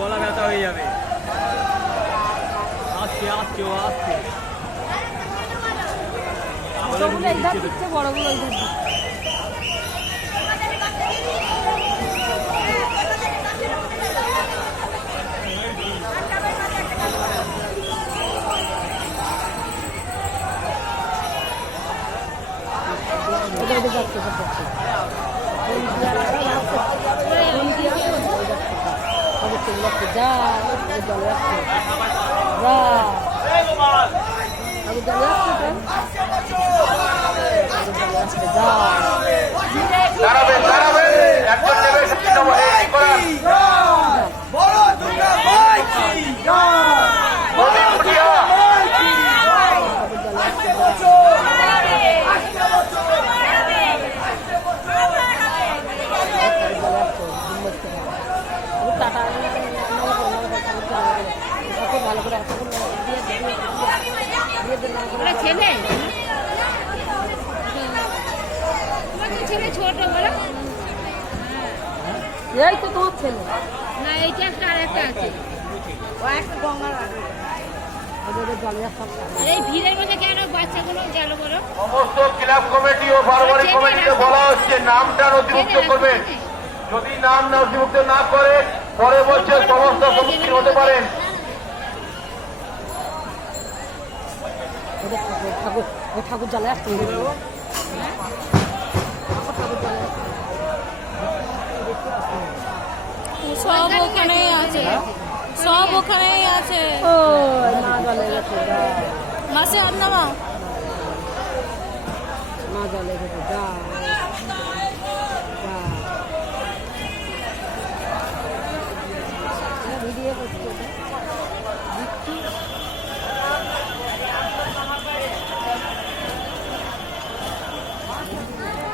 গলা ব্যথা হয়ে যাবে। আসছে আসছে ও আসছে। ছোটগুলো এইধার দিচ্ছে, বড়গুলো এইধার দিচ্ছে। দাঁড়াবেন দাঁড়াবেন একজন নেবে ছেলে ছেলে ছোট বলো, এই তো তোমার ছেলে না, এইটা একটা আর একটা আছে, ও একটা গঙ্গার আগে। এই ভিড়ের মধ্যে কেন বাচ্চাগুলো গেল বলো? সমস্ত ক্লাব কমিটি ও বারবারি কমিটিকে বলা হচ্ছে নামটা নথিভুক্ত করবেন। যদি নাম নথিভুক্ত না করে পরে বলছে সমস্ত সম্মুখীন হতে পারেন। ঠাকুর জ্বালে আসতে সব ওখানেই আছে, সব ওখানেই আছে। ও মা জ্বালে গেছে, মাসে আর নামা মা জ্বালে গেছে।